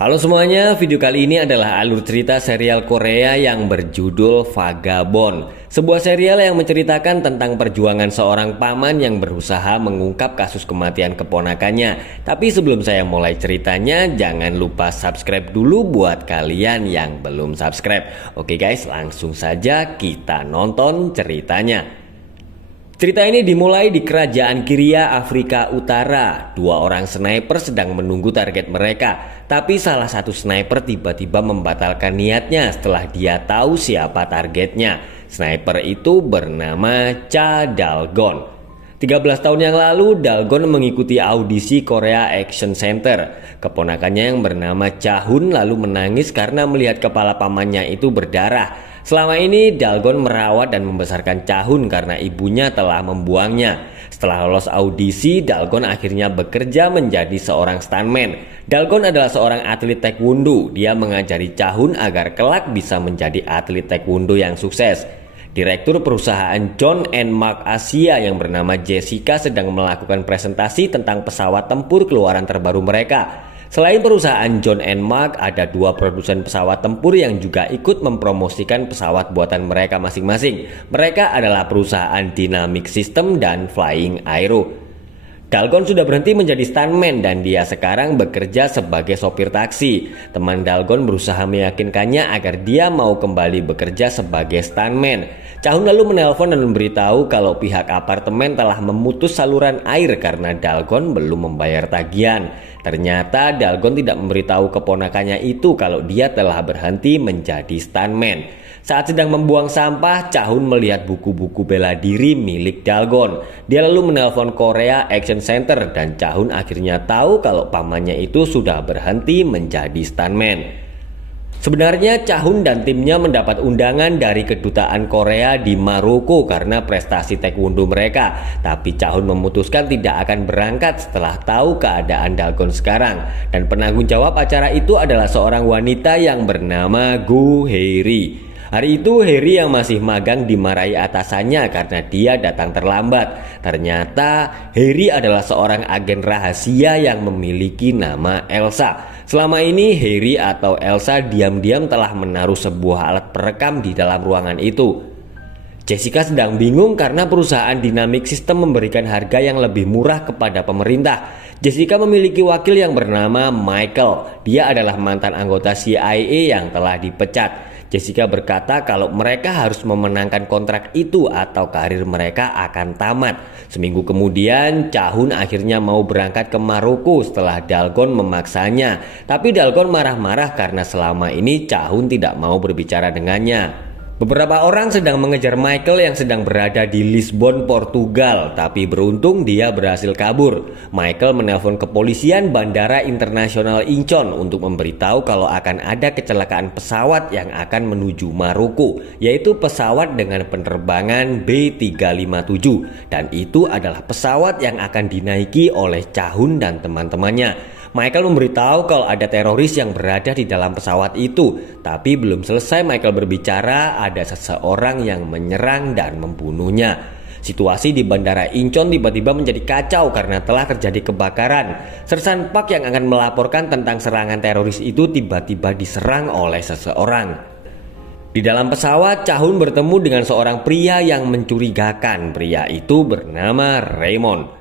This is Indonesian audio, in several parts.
Halo semuanya, video kali ini adalah alur cerita serial Korea yang berjudul Vagabond. Sebuah serial yang menceritakan tentang perjuangan seorang paman yang berusaha mengungkap kasus kematian keponakannya. Tapi sebelum saya mulai ceritanya, jangan lupa subscribe dulu buat kalian yang belum subscribe. Oke guys, langsung saja kita nonton ceritanya. Cerita ini dimulai di kerajaan Kiria, Afrika Utara. Dua orang sniper sedang menunggu target mereka. Tapi salah satu sniper tiba-tiba membatalkan niatnya setelah dia tahu siapa targetnya. Sniper itu bernama Cha Dalgon. 13 tahun yang lalu, Dalgon mengikuti audisi Korea Action Center. Keponakannya yang bernama Cha-hun lalu menangis karena melihat kepala pamannya itu berdarah. Selama ini Dalgon merawat dan membesarkan Cha-hun karena ibunya telah membuangnya. Setelah lolos audisi, Dalgon akhirnya bekerja menjadi seorang stuntman. Dalgon adalah seorang atlet taekwondo. Dia mengajari Cha-hun agar kelak bisa menjadi atlet taekwondo yang sukses. Direktur perusahaan John and Mark Asia yang bernama Jessica sedang melakukan presentasi tentang pesawat tempur keluaran terbaru mereka. Selain perusahaan John and Mark, ada dua produsen pesawat tempur yang juga ikut mempromosikan pesawat buatan mereka masing-masing. Mereka adalah perusahaan Dynamic System dan Flying Aero. Dalgon sudah berhenti menjadi stuntman dan dia sekarang bekerja sebagai sopir taksi. Teman Dalgon berusaha meyakinkannya agar dia mau kembali bekerja sebagai stuntman. Cha-hun lalu menelpon dan memberitahu kalau pihak apartemen telah memutus saluran air karena Dalgon belum membayar tagihan. Ternyata Dalgon tidak memberitahu keponakannya itu kalau dia telah berhenti menjadi stuntman. Saat sedang membuang sampah, Cha-hun melihat buku-buku bela diri milik Dalgon. Dia lalu menelpon Korea Action Center dan Cha-hun akhirnya tahu kalau pamannya itu sudah berhenti menjadi stuntman. Sebenarnya Cha-hun dan timnya mendapat undangan dari kedutaan Korea di Maroko karena prestasi taekwondo mereka. Tapi Cha-hun memutuskan tidak akan berangkat setelah tahu keadaan Dalgon sekarang. Dan penanggung jawab acara itu adalah seorang wanita yang bernama Go Hae-ri. Hari itu Harry yang masih magang dimarahi atasannya karena dia datang terlambat. Ternyata Harry adalah seorang agen rahasia yang memiliki nama Elsa. Selama ini Harry atau Elsa diam-diam telah menaruh sebuah alat perekam di dalam ruangan itu. Jessica sedang bingung karena perusahaan Dynamic System memberikan harga yang lebih murah kepada pemerintah. Jessica memiliki wakil yang bernama Michael. Dia adalah mantan anggota CIA yang telah dipecat. Jessica berkata kalau mereka harus memenangkan kontrak itu atau karir mereka akan tamat. Seminggu kemudian, Cha-hun akhirnya mau berangkat ke Maroko setelah Dalgon memaksanya. Tapi Dalgon marah-marah karena selama ini Cha-hun tidak mau berbicara dengannya. Beberapa orang sedang mengejar Michael yang sedang berada di Lisbon, Portugal, tapi beruntung dia berhasil kabur. Michael menelpon kepolisian Bandara Internasional Incheon untuk memberitahu kalau akan ada kecelakaan pesawat yang akan menuju Maroko, yaitu pesawat dengan penerbangan B357, dan itu adalah pesawat yang akan dinaiki oleh Cha-hun dan teman-temannya. Michael memberitahu kalau ada teroris yang berada di dalam pesawat itu. Tapi belum selesai Michael berbicara, ada seseorang yang menyerang dan membunuhnya. Situasi di Bandara Incheon tiba-tiba menjadi kacau karena telah terjadi kebakaran. Sersan Park yang akan melaporkan tentang serangan teroris itu tiba-tiba diserang oleh seseorang. Di dalam pesawat, Cha-hun bertemu dengan seorang pria yang mencurigakan. Pria itu bernama Raymond.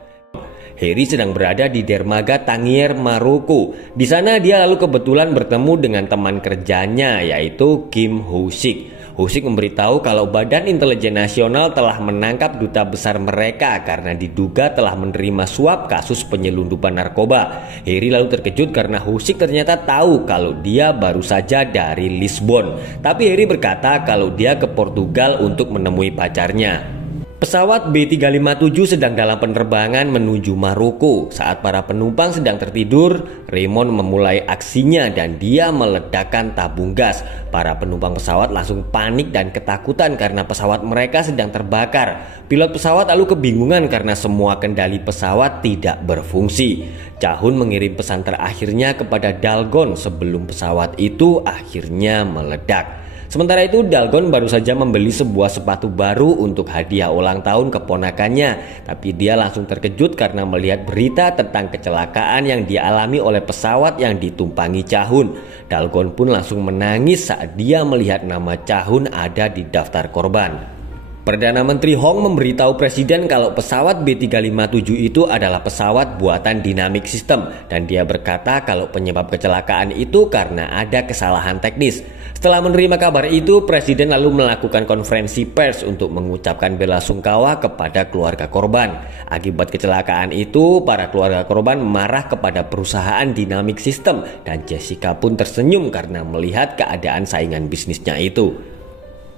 Harry sedang berada di dermaga Tangier, Maroko. Di sana dia lalu kebetulan bertemu dengan teman kerjanya yaitu Kim Ho-sik. Ho-sik memberitahu kalau Badan Intelijen Nasional telah menangkap duta besar mereka karena diduga telah menerima suap kasus penyelundupan narkoba. Harry lalu terkejut karena Ho-sik ternyata tahu kalau dia baru saja dari Lisbon. Tapi Harry berkata kalau dia ke Portugal untuk menemui pacarnya. Pesawat B357 sedang dalam penerbangan menuju Maroko. Saat para penumpang sedang tertidur, Raymond memulai aksinya dan dia meledakkan tabung gas. Para penumpang pesawat langsung panik dan ketakutan karena pesawat mereka sedang terbakar. Pilot pesawat lalu kebingungan karena semua kendali pesawat tidak berfungsi. Cha-hun mengirim pesan terakhirnya kepada Dalgon sebelum pesawat itu akhirnya meledak. Sementara itu Dalgon baru saja membeli sebuah sepatu baru untuk hadiah ulang tahun keponakannya. Tapi dia langsung terkejut karena melihat berita tentang kecelakaan yang dialami oleh pesawat yang ditumpangi Chahun. Dalgon pun langsung menangis saat dia melihat nama Chahun ada di daftar korban. Perdana Menteri Hong memberitahu Presiden kalau pesawat B357 itu adalah pesawat buatan Dynamic System dan dia berkata kalau penyebab kecelakaan itu karena ada kesalahan teknis. Setelah menerima kabar itu, Presiden lalu melakukan konferensi pers untuk mengucapkan belasungkawa kepada keluarga korban. Akibat kecelakaan itu, para keluarga korban marah kepada perusahaan Dynamic System dan Jessica pun tersenyum karena melihat keadaan saingan bisnisnya itu.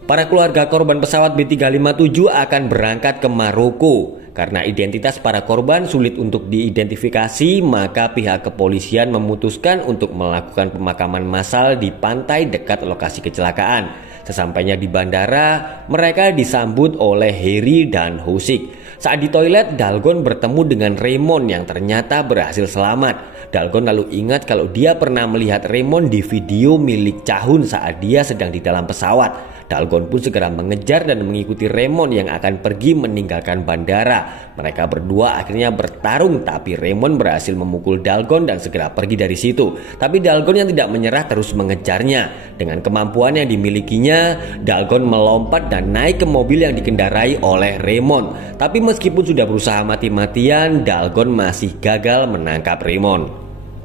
Para keluarga korban pesawat B357 akan berangkat ke Maroko. Karena identitas para korban sulit untuk diidentifikasi, maka pihak kepolisian memutuskan untuk melakukan pemakaman massal di pantai dekat lokasi kecelakaan. Sesampainya di bandara, mereka disambut oleh Harry dan Hoshik. Saat di toilet, Dalgon bertemu dengan Raymond yang ternyata berhasil selamat. Dalgon lalu ingat kalau dia pernah melihat Raymond di video milik Chahun saat dia sedang di dalam pesawat. Dalgon pun segera mengejar dan mengikuti Raymond yang akan pergi meninggalkan bandara. Mereka berdua akhirnya bertarung, tapi Raymond berhasil memukul Dalgon dan segera pergi dari situ. Tapi Dalgon yang tidak menyerah terus mengejarnya. Dengan kemampuan yang dimilikinya, Dalgon melompat dan naik ke mobil yang dikendarai oleh Raymond. Tapi meskipun sudah berusaha mati-matian, Dalgon masih gagal menangkap Raymond.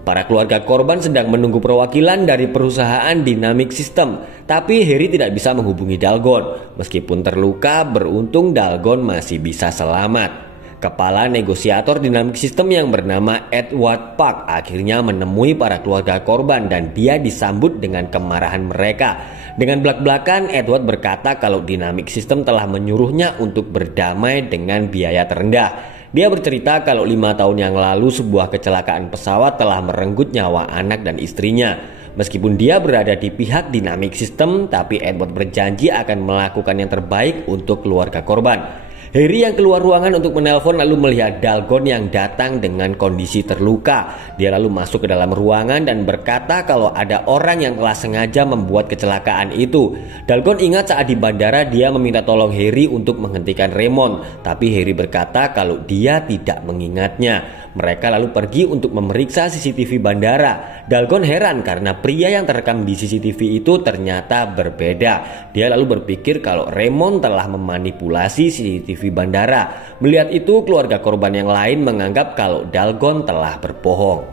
Para keluarga korban sedang menunggu perwakilan dari perusahaan Dynamic System, tapi Harry tidak bisa menghubungi Dalgon. Meskipun terluka, beruntung Dalgon masih bisa selamat. Kepala negosiator Dynamic System yang bernama Edward Park akhirnya menemui para keluarga korban dan dia disambut dengan kemarahan mereka. Dengan belak-belakan, Edward berkata kalau Dynamic System telah menyuruhnya untuk berdamai dengan biaya terendah. Dia bercerita kalau 5 tahun yang lalu sebuah kecelakaan pesawat telah merenggut nyawa anak dan istrinya. Meskipun dia berada di pihak Dynamic System, tapi Edward berjanji akan melakukan yang terbaik untuk keluarga korban. Harry yang keluar ruangan untuk menelpon lalu melihat Dalgon yang datang dengan kondisi terluka. Dia lalu masuk ke dalam ruangan dan berkata kalau ada orang yang telah sengaja membuat kecelakaan itu. Dalgon ingat saat di bandara dia meminta tolong Harry untuk menghentikan Raymond, tapi Harry berkata kalau dia tidak mengingatnya. Mereka lalu pergi untuk memeriksa CCTV bandara. Dalgon heran karena pria yang terekam di CCTV itu ternyata berbeda. Dia lalu berpikir kalau Raymond telah memanipulasi CCTV bandara. Melihat itu, keluarga korban yang lain menganggap kalau Dalgon telah berbohong.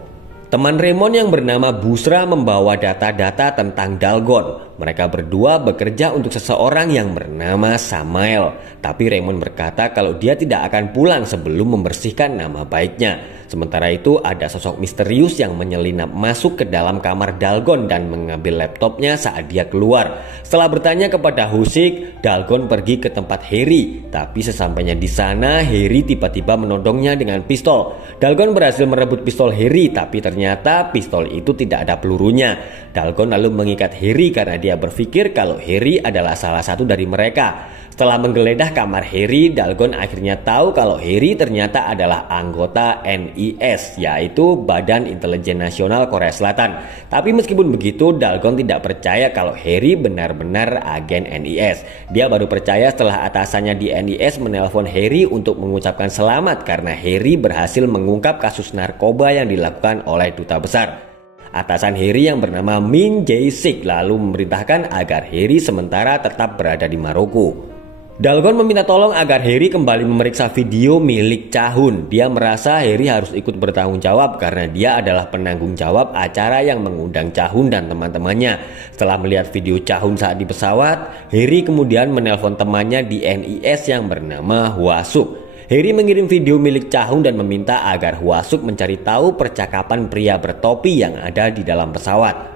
Teman Raymond yang bernama Busra membawa data-data tentang Dalgon. Mereka berdua bekerja untuk seseorang yang bernama Samael. Tapi Raymond berkata kalau dia tidak akan pulang sebelum membersihkan nama baiknya. Sementara itu ada sosok misterius yang menyelinap masuk ke dalam kamar Dalgon dan mengambil laptopnya saat dia keluar. Setelah bertanya kepada Hoshik, Dalgon pergi ke tempat Harry. Tapi sesampainya di sana, Harry tiba-tiba menodongnya dengan pistol. Dalgon berhasil merebut pistol Harry, tapi ternyata pistol itu tidak ada pelurunya. Dalgon lalu mengikat Harry karena dia berpikir kalau Harry adalah salah satu dari mereka. Setelah menggeledah kamar Harry, Dalgon akhirnya tahu kalau Harry ternyata adalah anggota NIS, yaitu Badan Intelijen Nasional Korea Selatan. Tapi meskipun begitu, Dalgon tidak percaya kalau Harry benar-benar agen NIS. Dia baru percaya setelah atasannya di NIS menelpon Harry untuk mengucapkan selamat karena Harry berhasil mengungkap kasus narkoba yang dilakukan oleh duta besar. Atasan Harry yang bernama Min Jae-sik lalu memerintahkan agar Harry sementara tetap berada di Maroko. Dalgon meminta tolong agar Harry kembali memeriksa video milik Chahun. Dia merasa Harry harus ikut bertanggung jawab karena dia adalah penanggung jawab acara yang mengundang Chahun dan teman-temannya. Setelah melihat video Chahun saat di pesawat, Harry kemudian menelpon temannya di NIS yang bernama Hwasuk. Harry mengirim video milik Chahun dan meminta agar Hwasuk mencari tahu percakapan pria bertopi yang ada di dalam pesawat.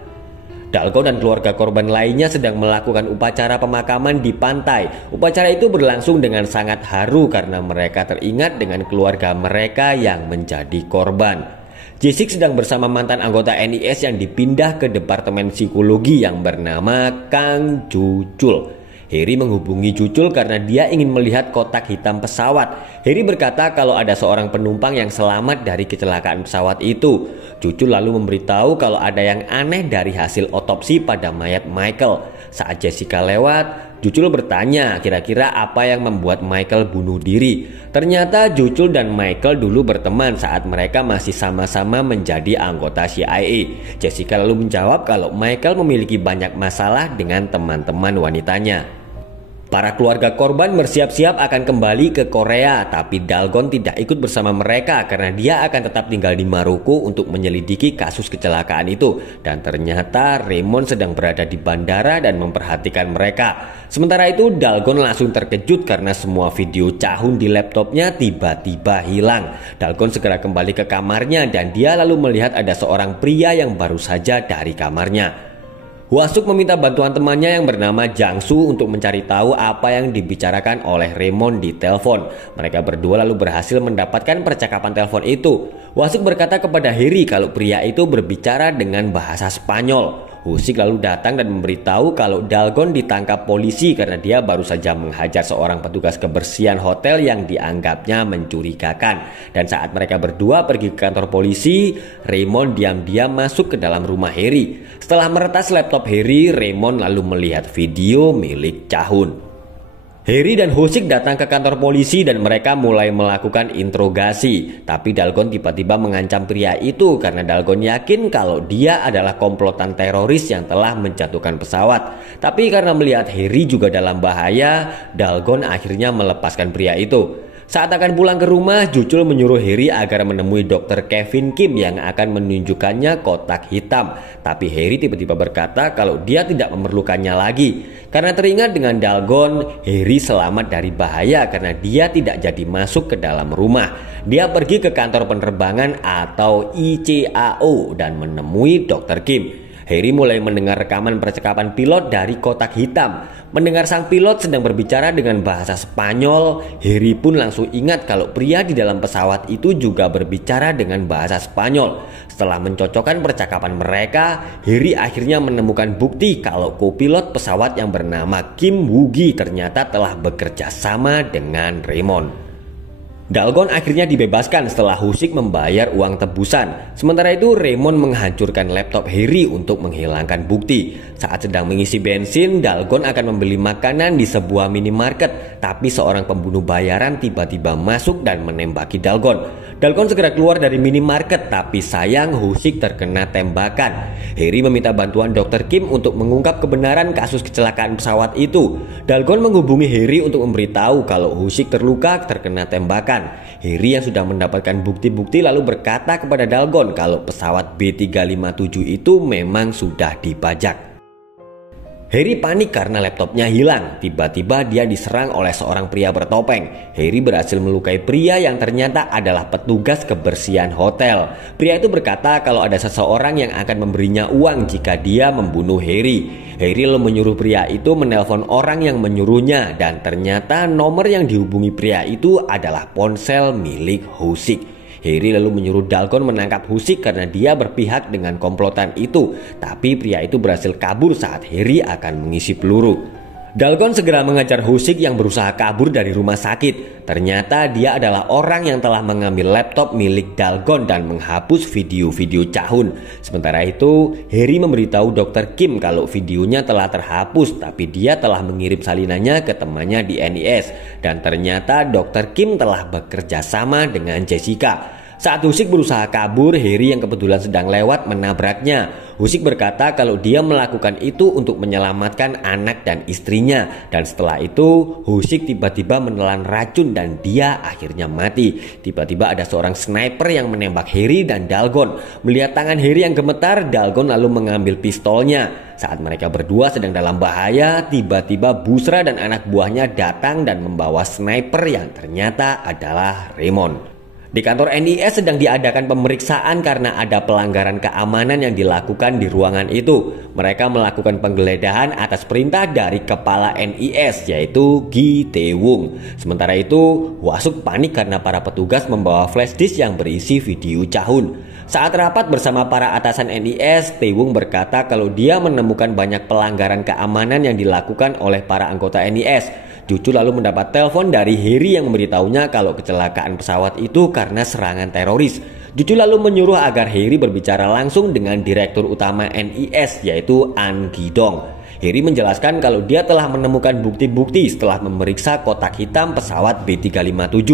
Dalgon dan keluarga korban lainnya sedang melakukan upacara pemakaman di pantai. Upacara itu berlangsung dengan sangat haru karena mereka teringat dengan keluarga mereka yang menjadi korban. Jessica sedang bersama mantan anggota NIS yang dipindah ke Departemen Psikologi yang bernama Kang Ju-chul. Harry menghubungi Cucul karena dia ingin melihat kotak hitam pesawat. Harry berkata kalau ada seorang penumpang yang selamat dari kecelakaan pesawat itu. Cucul lalu memberitahu kalau ada yang aneh dari hasil otopsi pada mayat Michael. Saat Jessica lewat, Cucul bertanya kira-kira apa yang membuat Michael bunuh diri. Ternyata Cucul dan Michael dulu berteman saat mereka masih sama-sama menjadi anggota CIA. Jessica lalu menjawab kalau Michael memiliki banyak masalah dengan teman-teman wanitanya. Para keluarga korban bersiap-siap akan kembali ke Korea, tapi Dalgon tidak ikut bersama mereka karena dia akan tetap tinggal di Maruko untuk menyelidiki kasus kecelakaan itu. Dan ternyata Raymond sedang berada di bandara dan memperhatikan mereka. Sementara itu Dalgon langsung terkejut karena semua video Chahun di laptopnya tiba-tiba hilang. Dalgon segera kembali ke kamarnya dan dia lalu melihat ada seorang pria yang baru saja dari kamarnya. Hwasuk meminta bantuan temannya yang bernama Jang-soo untuk mencari tahu apa yang dibicarakan oleh Raymond di telepon. Mereka berdua lalu berhasil mendapatkan percakapan telepon itu. Hwasuk berkata kepada Harry kalau pria itu berbicara dengan bahasa Spanyol. Hwasuk lalu datang dan memberitahu kalau Dalgon ditangkap polisi karena dia baru saja menghajar seorang petugas kebersihan hotel yang dianggapnya mencurigakan. Dan saat mereka berdua pergi ke kantor polisi, Raymond diam-diam masuk ke dalam rumah Harry. Setelah meretas laptop Harry, Raymond lalu melihat video milik Chahun. Harry dan Hwasuk datang ke kantor polisi dan mereka mulai melakukan interogasi. Tapi Dalgon tiba-tiba mengancam pria itu karena Dalgon yakin kalau dia adalah komplotan teroris yang telah menjatuhkan pesawat. Tapi karena melihat Harry juga dalam bahaya, Dalgon akhirnya melepaskan pria itu. Saat akan pulang ke rumah, Cucul menyuruh Harry agar menemui Dr. Kevin Kim yang akan menunjukkannya kotak hitam. Tapi Harry tiba-tiba berkata kalau dia tidak memerlukannya lagi. Karena teringat dengan Dalgon, Harry selamat dari bahaya karena dia tidak jadi masuk ke dalam rumah. Dia pergi ke kantor penerbangan atau ICAO dan menemui Dr. Kim. Harry mulai mendengar rekaman percakapan pilot dari kotak hitam. Mendengar sang pilot sedang berbicara dengan bahasa Spanyol, Harry pun langsung ingat kalau pria di dalam pesawat itu juga berbicara dengan bahasa Spanyol. Setelah mencocokkan percakapan mereka, Harry akhirnya menemukan bukti kalau kopilot pesawat yang bernama Kim Woo-gi ternyata telah bekerja sama dengan Raymond. Dalgon akhirnya dibebaskan setelah Hwasuk membayar uang tebusan. Sementara itu Raymond menghancurkan laptop Harry untuk menghilangkan bukti. Saat sedang mengisi bensin, Dalgon akan membeli makanan di sebuah minimarket. Tapi seorang pembunuh bayaran tiba-tiba masuk dan menembaki Dalgon. Dalgon segera keluar dari minimarket, tapi sayang Hwasuk terkena tembakan. Harry meminta bantuan Dr. Kim untuk mengungkap kebenaran kasus kecelakaan pesawat itu. Dalgon menghubungi Harry untuk memberitahu kalau Hwasuk terluka terkena tembakan. Harry yang sudah mendapatkan bukti-bukti lalu berkata kepada Dalgon kalau pesawat B357 itu memang sudah dibajak. Harry panik karena laptopnya hilang. Tiba-tiba dia diserang oleh seorang pria bertopeng. Harry berhasil melukai pria yang ternyata adalah petugas kebersihan hotel. Pria itu berkata kalau ada seseorang yang akan memberinya uang jika dia membunuh Harry. Harry lalu menyuruh pria itu menelpon orang yang menyuruhnya dan ternyata nomor yang dihubungi pria itu adalah ponsel milik Hwasuk. Harry lalu menyuruh Dalgon menangkap Hwasuk karena dia berpihak dengan komplotan itu. Tapi pria itu berhasil kabur saat Harry akan mengisi peluru. Dalgon segera mengejar Hwasuk yang berusaha kabur dari rumah sakit. Ternyata dia adalah orang yang telah mengambil laptop milik Dalgon dan menghapus video-video Chahun. Sementara itu, Harry memberitahu Dr. Kim kalau videonya telah terhapus, tapi dia telah mengirim salinannya ke temannya di NIS. Dan ternyata Dr. Kim telah bekerja sama dengan Jessica. Saat Hwasuk berusaha kabur, Harry yang kebetulan sedang lewat menabraknya. Hwasuk berkata kalau dia melakukan itu untuk menyelamatkan anak dan istrinya. Dan setelah itu, Hwasuk tiba-tiba menelan racun dan dia akhirnya mati. Tiba-tiba ada seorang sniper yang menembak Harry dan Dalgon. Melihat tangan Harry yang gemetar, Dalgon lalu mengambil pistolnya. Saat mereka berdua sedang dalam bahaya, tiba-tiba Busra dan anak buahnya datang dan membawa sniper yang ternyata adalah Raymond. Di kantor NIS sedang diadakan pemeriksaan karena ada pelanggaran keamanan yang dilakukan di ruangan itu. Mereka melakukan penggeledahan atas perintah dari kepala NIS yaitu Gi Tae-woong. Sementara itu, Hwa-suk panik karena para petugas membawa flash disk yang berisi video Cha-hoon. Saat rapat bersama para atasan NIS, Tae-woong berkata kalau dia menemukan banyak pelanggaran keamanan yang dilakukan oleh para anggota NIS. Jucu lalu mendapat telepon dari Harry yang memberitahunya kalau kecelakaan pesawat itu karena serangan teroris. Jucu lalu menyuruh agar Harry berbicara langsung dengan direktur utama NIS yaitu An Gi-dong. Harry menjelaskan kalau dia telah menemukan bukti-bukti setelah memeriksa kotak hitam pesawat B357.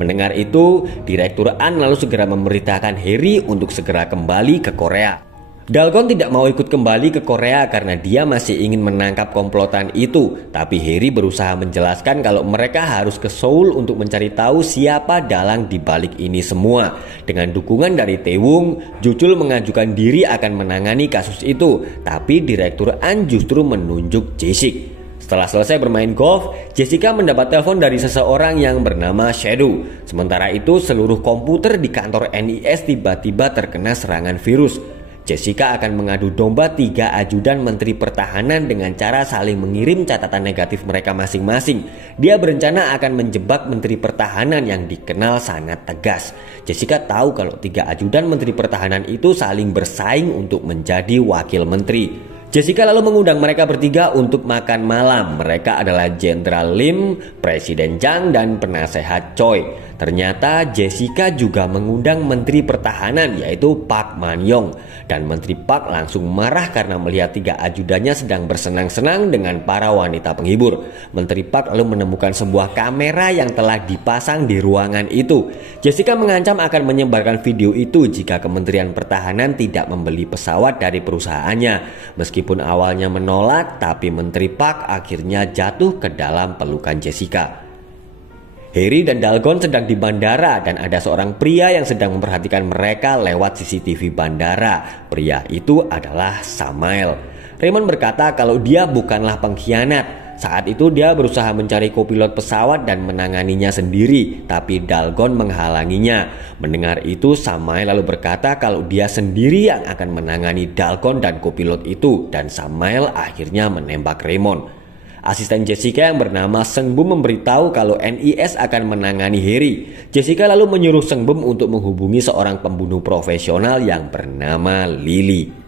Mendengar itu, direktur An lalu segera memerintahkan Harry untuk segera kembali ke Korea. Dalgon tidak mau ikut kembali ke Korea karena dia masih ingin menangkap komplotan itu. Tapi Harry berusaha menjelaskan kalau mereka harus ke Seoul untuk mencari tahu siapa dalang di balik ini semua. Dengan dukungan dari Tae-woong, Juchul mengajukan diri akan menangani kasus itu. Tapi Direktur An justru menunjuk Jae-sik. Setelah selesai bermain golf, Jessica mendapat telepon dari seseorang yang bernama Shadow. Sementara itu, seluruh komputer di kantor NIS tiba-tiba terkena serangan virus. Jessica akan mengadu domba 3 ajudan Menteri Pertahanan dengan cara saling mengirim catatan negatif mereka masing-masing. Dia berencana akan menjebak Menteri Pertahanan yang dikenal sangat tegas. Jessica tahu kalau 3 ajudan Menteri Pertahanan itu saling bersaing untuk menjadi wakil menteri. Jessica lalu mengundang mereka bertiga untuk makan malam. Mereka adalah Jenderal Lim, Presiden Chang, dan penasehat Choi. Ternyata Jessica juga mengundang Menteri Pertahanan yaitu Park Man-yong. Dan Menteri Park langsung marah karena melihat 3 ajudannya sedang bersenang-senang dengan para wanita penghibur. Menteri Park lalu menemukan sebuah kamera yang telah dipasang di ruangan itu. Jessica mengancam akan menyebarkan video itu jika Kementerian Pertahanan tidak membeli pesawat dari perusahaannya. Meskipun awalnya menolak, tapi Menteri Park akhirnya jatuh ke dalam pelukan Jessica. Harry dan Dalgon sedang di bandara dan ada seorang pria yang sedang memperhatikan mereka lewat CCTV bandara. Pria itu adalah Samael. Raymond berkata kalau dia bukanlah pengkhianat. Saat itu dia berusaha mencari kopilot pesawat dan menanganinya sendiri, tapi Dalgon menghalanginya. Mendengar itu, Samael lalu berkata kalau dia sendiri yang akan menangani Dalgon dan kopilot itu, dan Samael akhirnya menembak Raymond. Asisten Jessica yang bernama Seung-bum memberitahu kalau NIS akan menangani Harry. Jessica lalu menyuruh Seung-bum untuk menghubungi seorang pembunuh profesional yang bernama Lily.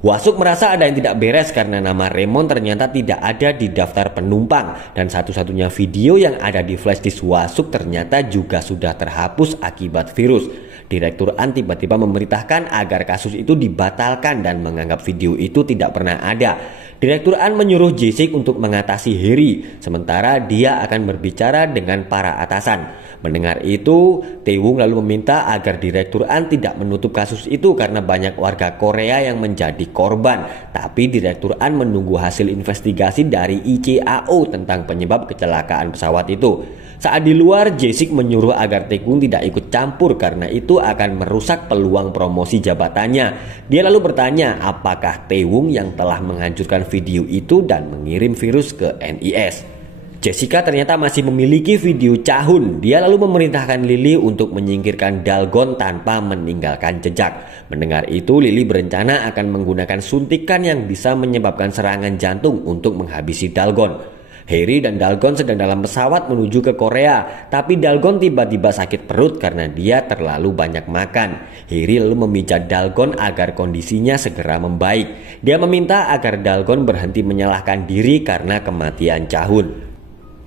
Hwa-suk merasa ada yang tidak beres karena nama Raymond ternyata tidak ada di daftar penumpang. Dan satu-satunya video yang ada di flash disk Hwa-suk ternyata juga sudah terhapus akibat virus. Direktur An tiba-tiba memerintahkan agar kasus itu dibatalkan dan menganggap video itu tidak pernah ada. Direktur An menyuruh Jae-sik untuk mengatasi Harry, sementara dia akan berbicara dengan para atasan. Mendengar itu, Tae-woong lalu meminta agar Direktur An tidak menutup kasus itu karena banyak warga Korea yang menjadi korban. Tapi Direktur An menunggu hasil investigasi dari ICAO tentang penyebab kecelakaan pesawat itu. Saat di luar, Jae-sik menyuruh agar Tae-woong tidak ikut campur karena itu akan merusak peluang promosi jabatannya. Dia lalu bertanya apakah Tae-woong yang telah menghancurkan video itu dan mengirim virus ke NIS. Jessica ternyata masih memiliki video Cha-hoon. Dia lalu memerintahkan Lily untuk menyingkirkan Dalgon tanpa meninggalkan jejak. Mendengar itu, Lily berencana akan menggunakan suntikan yang bisa menyebabkan serangan jantung untuk menghabisi Dalgon. Harry dan Dalgon sedang dalam pesawat menuju ke Korea, tapi Dalgon tiba-tiba sakit perut karena dia terlalu banyak makan. Harry lalu memijat Dalgon agar kondisinya segera membaik. Dia meminta agar Dalgon berhenti menyalahkan diri karena kematian Cha-hoon.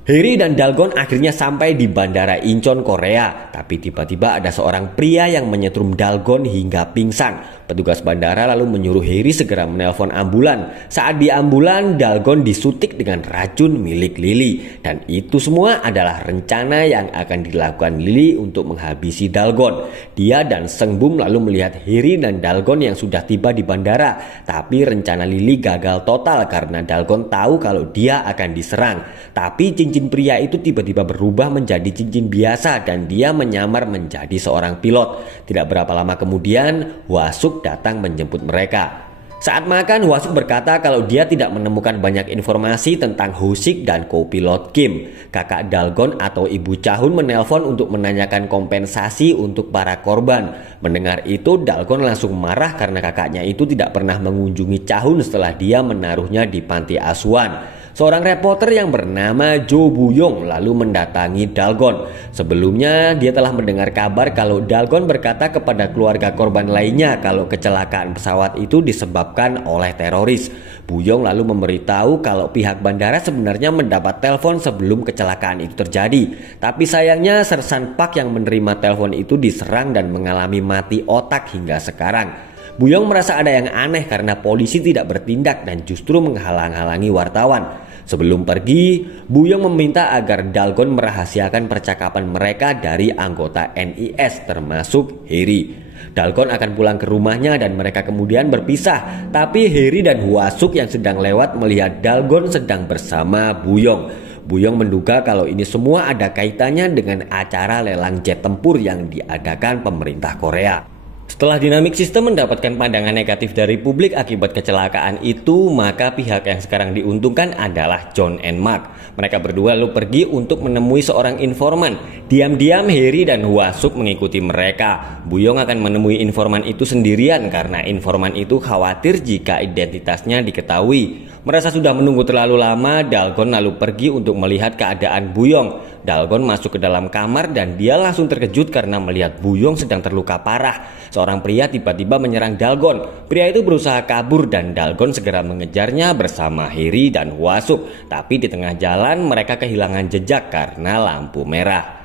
Harry dan Dalgon akhirnya sampai di Bandara Incheon, Korea. Tapi tiba-tiba ada seorang pria yang menyetrum Dalgon hingga pingsan. Petugas bandara lalu menyuruh Harry segera menelpon ambulan. Saat di ambulan, Dalgon disuntik dengan racun milik Lily. Dan itu semua adalah rencana yang akan dilakukan Lily untuk menghabisi Dalgon. Dia dan Seung-bum lalu melihat Harry dan Dalgon yang sudah tiba di bandara. Tapi rencana Lily gagal total karena Dalgon tahu kalau dia akan diserang. Tapi cincin pria itu tiba-tiba berubah menjadi cincin biasa dan dia menyamar menjadi seorang pilot. Tidak berapa lama kemudian, Hwa-suk datang menjemput mereka. Saat makan, Hwasuk berkata kalau dia tidak menemukan banyak informasi tentang Ho-sik dan co-pilot Kim. Kakak Dalgon atau Ibu Chahun menelpon untuk menanyakan kompensasi untuk para korban. Mendengar itu, Dalgon langsung marah karena kakaknya itu tidak pernah mengunjungi Chahun setelah dia menaruhnya di panti asuhan. Seorang reporter yang bernama Jo Buyong lalu mendatangi Dalgon. Sebelumnya dia telah mendengar kabar kalau Dalgon berkata kepada keluarga korban lainnya kalau kecelakaan pesawat itu disebabkan oleh teroris. Buyong lalu memberitahu kalau pihak bandara sebenarnya mendapat telepon sebelum kecelakaan itu terjadi. Tapi sayangnya Sersan Park yang menerima telepon itu diserang dan mengalami mati otak hingga sekarang. Buyong merasa ada yang aneh karena polisi tidak bertindak dan justru menghalang-halangi wartawan. Sebelum pergi, Buyong meminta agar Dalgon merahasiakan percakapan mereka dari anggota NIS termasuk Harry. Dalgon akan pulang ke rumahnya dan mereka kemudian berpisah. Tapi Harry dan Hwasuk yang sedang lewat melihat Dalgon sedang bersama Buyong. Buyong menduga kalau ini semua ada kaitannya dengan acara lelang jet tempur yang diadakan pemerintah Korea. Setelah Dynamic System mendapatkan pandangan negatif dari publik akibat kecelakaan itu, maka pihak yang sekarang diuntungkan adalah John and Mark. Mereka berdua lalu pergi untuk menemui seorang informan. Diam-diam Harry dan Hwasuk mengikuti mereka. Buyong akan menemui informan itu sendirian karena informan itu khawatir jika identitasnya diketahui. Merasa sudah menunggu terlalu lama, Dalgon lalu pergi untuk melihat keadaan Buyong. Dalgon masuk ke dalam kamar dan dia langsung terkejut karena melihat Buyong sedang terluka parah. Seorang pria tiba-tiba menyerang Dalgon. Pria itu berusaha kabur dan Dalgon segera mengejarnya bersama Harry dan Hwasuk. Tapi di tengah jalan mereka kehilangan jejak karena lampu merah.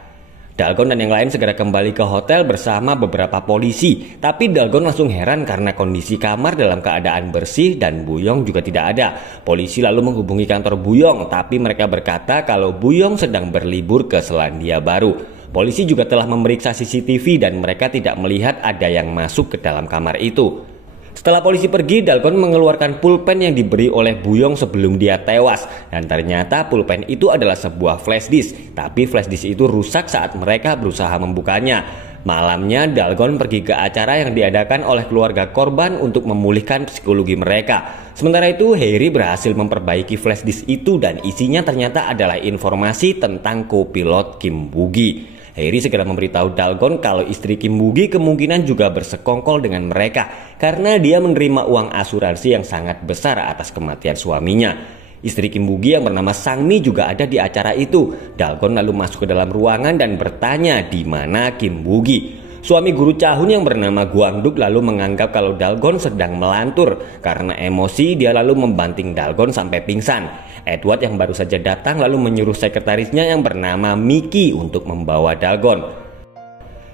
Dalgon dan yang lain segera kembali ke hotel bersama beberapa polisi. Tapi Dalgon langsung heran karena kondisi kamar dalam keadaan bersih dan Buyong juga tidak ada. Polisi lalu menghubungi kantor Buyong, tapi mereka berkata kalau Buyong sedang berlibur ke Selandia Baru. Polisi juga telah memeriksa CCTV dan mereka tidak melihat ada yang masuk ke dalam kamar itu. Setelah polisi pergi, Dalgon mengeluarkan pulpen yang diberi oleh Buyong sebelum dia tewas. Dan ternyata pulpen itu adalah sebuah flash disk. Tapi flash disk itu rusak saat mereka berusaha membukanya. Malamnya Dalgon pergi ke acara yang diadakan oleh keluarga korban untuk memulihkan psikologi mereka. Sementara itu Harry berhasil memperbaiki flash disk itu dan isinya ternyata adalah informasi tentang co-pilot Kim Boo-gi. Harry segera memberitahu Dalgon kalau istri Kim Boo-gi kemungkinan juga bersekongkol dengan mereka karena dia menerima uang asuransi yang sangat besar atas kematian suaminya. Istri Kim Boo-gi yang bernama Sang-mi juga ada di acara itu. Dalgon lalu masuk ke dalam ruangan dan bertanya di mana Kim Boo-gi. Suami guru Chahun yang bernama Gwang-duk lalu menganggap kalau Dalgon sedang melantur. Karena emosi dia lalu membanting Dalgon sampai pingsan. Edward yang baru saja datang lalu menyuruh sekretarisnya yang bernama Mickey untuk membawa Dalgon.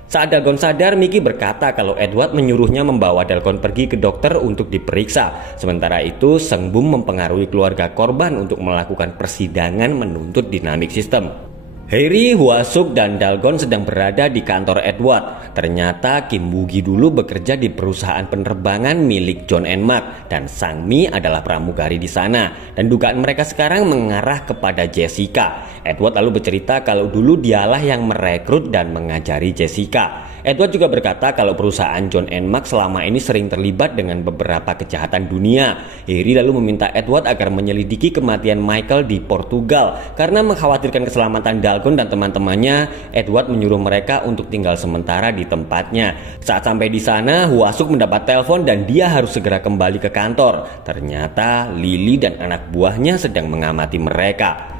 Saat Dalgon sadar, Mickey berkata kalau Edward menyuruhnya membawa Dalgon pergi ke dokter untuk diperiksa. Sementara itu, Seng Bum mempengaruhi keluarga korban untuk melakukan persidangan menuntut Dynamic System. Harry, Hwasuk, dan Dalgon sedang berada di kantor Edward. Ternyata Kim Boo-gi dulu bekerja di perusahaan penerbangan milik John and Mark dan Sang-mi adalah pramugari di sana. Dan dugaan mereka sekarang mengarah kepada Jessica. Edward lalu bercerita kalau dulu dialah yang merekrut dan mengajari Jessica. Edward juga berkata kalau perusahaan John and Mark selama ini sering terlibat dengan beberapa kejahatan dunia. Harry lalu meminta Edward agar menyelidiki kematian Michael di Portugal. Karena mengkhawatirkan keselamatan Dalgon dan teman-temannya, Edward menyuruh mereka untuk tinggal sementara di tempatnya. Saat sampai di sana, Hwasuk mendapat telepon dan dia harus segera kembali ke kantor. Ternyata Lily dan anak buahnya sedang mengamati mereka.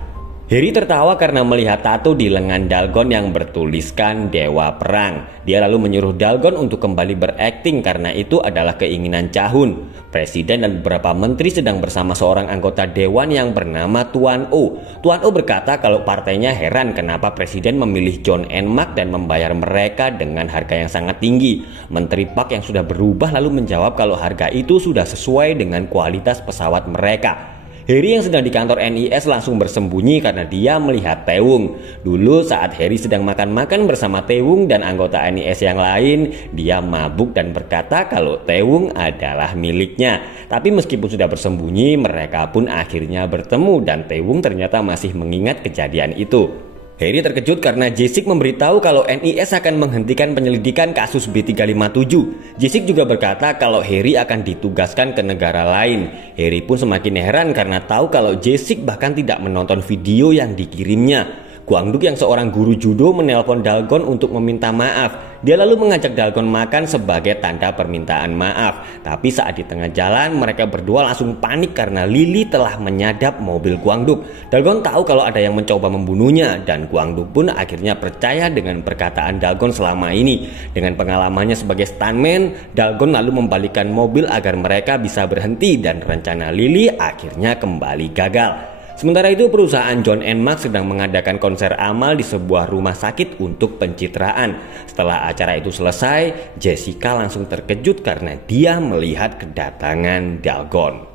Harry tertawa karena melihat tato di lengan Dalgon yang bertuliskan Dewa Perang. Dia lalu menyuruh Dalgon untuk kembali berakting karena itu adalah keinginan Chahun. Presiden dan beberapa menteri sedang bersama seorang anggota dewan yang bernama Tuan Oh. Tuan Oh berkata kalau partainya heran kenapa presiden memilih John and Mark dan membayar mereka dengan harga yang sangat tinggi. Menteri Park yang sudah berubah lalu menjawab kalau harga itu sudah sesuai dengan kualitas pesawat mereka. Harry yang sedang di kantor NIS langsung bersembunyi karena dia melihat Taewung. Dulu saat Harry sedang makan-makan bersama Taewung dan anggota NIS yang lain, dia mabuk dan berkata kalau Taewung adalah miliknya. Tapi meskipun sudah bersembunyi, mereka pun akhirnya bertemu dan Taewung ternyata masih mengingat kejadian itu. Harry terkejut karena Jessica memberitahu kalau NIS akan menghentikan penyelidikan kasus B357. Jessica juga berkata kalau Harry akan ditugaskan ke negara lain. Harry pun semakin heran karena tahu kalau Jessica bahkan tidak menonton video yang dikirimnya. Guangduk yang seorang guru judo menelpon Dalgon untuk meminta maaf. Dia lalu mengajak Dalgon makan sebagai tanda permintaan maaf. Tapi saat di tengah jalan mereka berdua langsung panik karena Lily telah menyadap mobil Guangduk. Dalgon tahu kalau ada yang mencoba membunuhnya dan Guangduk pun akhirnya percaya dengan perkataan Dalgon selama ini. Dengan pengalamannya sebagai stuntman, Dalgon lalu membalikkan mobil agar mereka bisa berhenti dan rencana Lily akhirnya kembali gagal. Sementara itu perusahaan John & Mark sedang mengadakan konser amal di sebuah rumah sakit untuk pencitraan. Setelah acara itu selesai, Jessica langsung terkejut karena dia melihat kedatangan Dalgon.